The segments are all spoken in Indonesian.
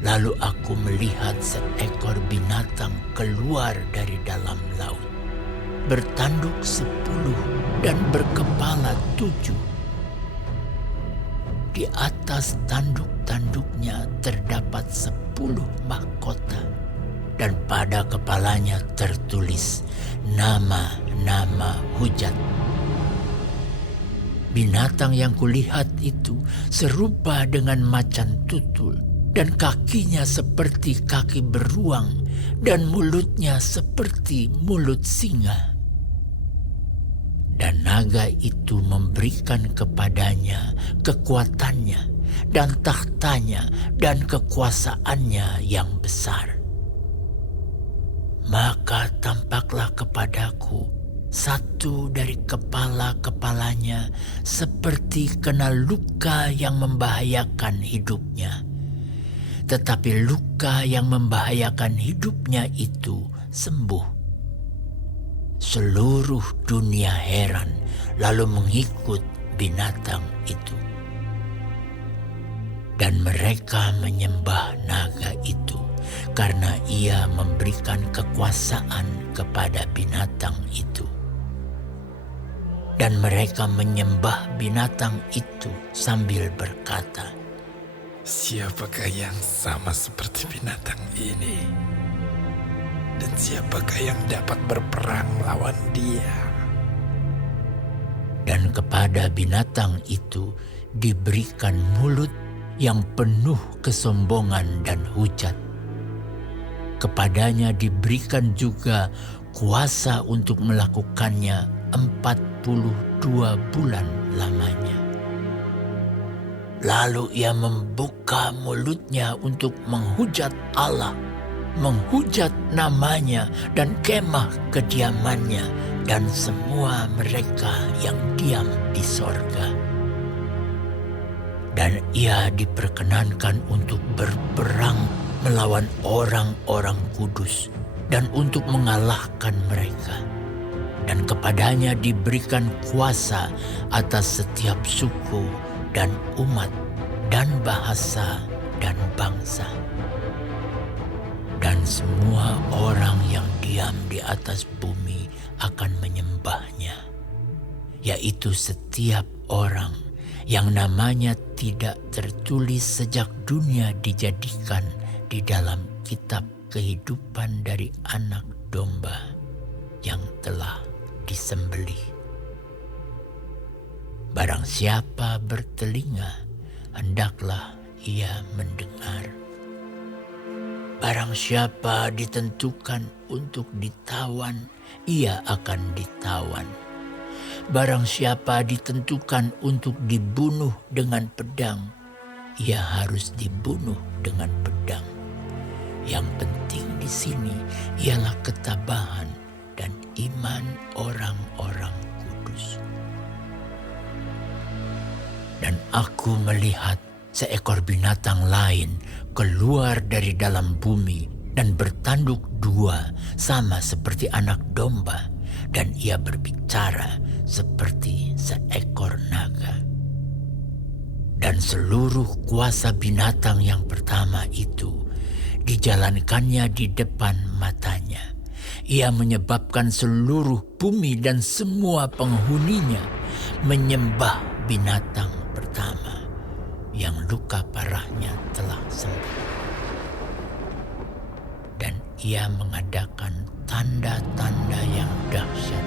Lalu aku melihat seekor binatang keluar dari dalam laut, bertanduk 10 dan berkepala 7. Di atas tanduk-tanduknya terdapat 10 mahkota, dan pada kepalanya tertulis nama-nama hujat. Binatang yang kulihat itu serupa dengan macan tutul, dan kakinya seperti kaki beruang, dan mulutnya seperti mulut singa. Dan naga itu memberikan kepadanya kekuatannya dan tahtanya dan kekuasaannya yang besar. Maka tampaklah kepadaku satu dari kepala-kepalanya seperti kena luka yang membahayakan hidupnya. Tetapi luka yang membahayakan hidupnya itu sembuh. Seluruh dunia heran lalu mengikut binatang itu. Dan mereka menyembah naga itu karena ia memberikan kekuasaan kepada binatang itu. Dan mereka menyembah binatang itu sambil berkata, "Siapakah yang sama seperti binatang ini? Dan siapakah yang dapat berperang melawan dia?" Dan kepada binatang itu diberikan mulut yang penuh kesombongan dan hujat. Kepadanya diberikan juga kuasa untuk melakukannya 42 bulan lamanya. Lalu ia membuka mulutnya untuk menghujat Allah, menghujat namanya dan kemah kediamannya dan semua mereka yang diam di sorga. Dan ia diperkenankan untuk berperang melawan orang-orang kudus dan untuk mengalahkan mereka. Dan kepadanya diberikan kuasa atas setiap suku dan umat dan bahasa dan bangsa. Dan semua orang yang diam di atas bumi akan menyembahnya, yaitu setiap orang yang namanya tidak tertulis sejak dunia dijadikan di dalam kitab kehidupan dari Anak Domba yang telah disembelih. Barang siapa bertelinga, hendaklah ia mendengar. Barang siapa ditentukan untuk ditawan, ia akan ditawan. Barang siapa ditentukan untuk dibunuh dengan pedang, ia harus dibunuh dengan pedang. Yang penting di sini ialah ketabahan dan iman orang-orang kudus. Dan aku melihat seekor binatang lain keluar dari dalam bumi dan bertanduk 2 sama seperti anak domba, dan ia berbicara seperti seekor naga. Dan seluruh kuasa binatang yang pertama itu dijalankannya di depan matanya. Ia menyebabkan seluruh bumi dan semua penghuninya menyembah binatang pertama yang luka parahnya telah sembuh. Dan ia mengadakan tanda-tanda yang dahsyat.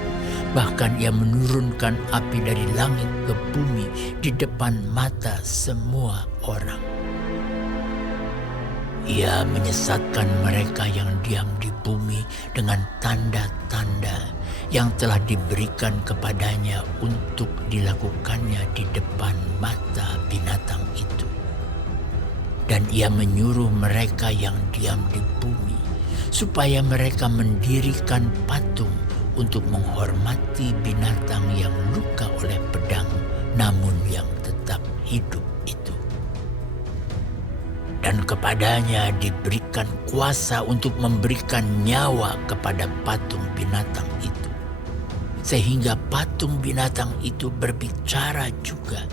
Bahkan ia menurunkan api dari langit ke bumi di depan mata semua orang. Ia menyesatkan mereka yang diam di bumi dengan tanda-tanda yang telah diberikan kepadanya untuk dilakukannya di depan mata binatang itu. Dan ia menyuruh mereka yang diam di bumi supaya mereka mendirikan patung untuk menghormati binatang yang luka oleh pedang namun yang tetap hidup itu. Dan kepadanya diberikan kuasa untuk memberikan nyawa kepada patung binatang itu. Sehingga patung binatang itu berbicara juga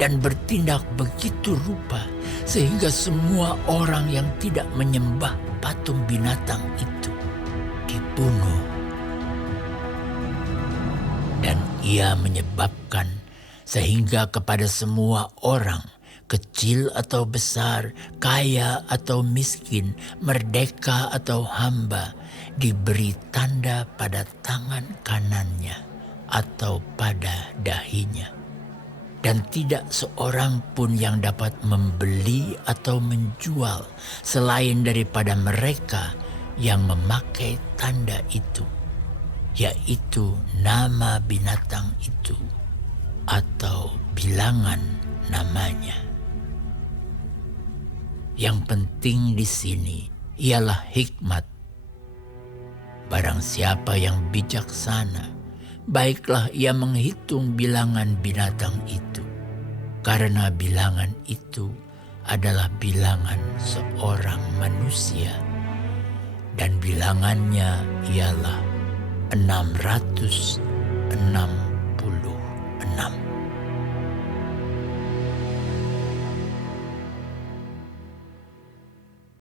dan bertindak begitu rupa sehingga semua orang yang tidak menyembah patung binatang itu dibunuh. Dan ia menyebabkan sehingga kepada semua orang, kecil atau besar, kaya atau miskin, merdeka atau hamba, diberi tanda pada tangan kanannya atau pada dahinya. Dan tidak seorang pun yang dapat membeli atau menjual selain daripada mereka yang memakai tanda itu, yaitu nama binatang itu atau bilangan namanya. Yang penting di sini ialah hikmat. Barang siapa yang bijaksana, baiklah ia menghitung bilangan binatang itu, karena bilangan itu adalah bilangan seorang manusia, dan bilangannya ialah 666.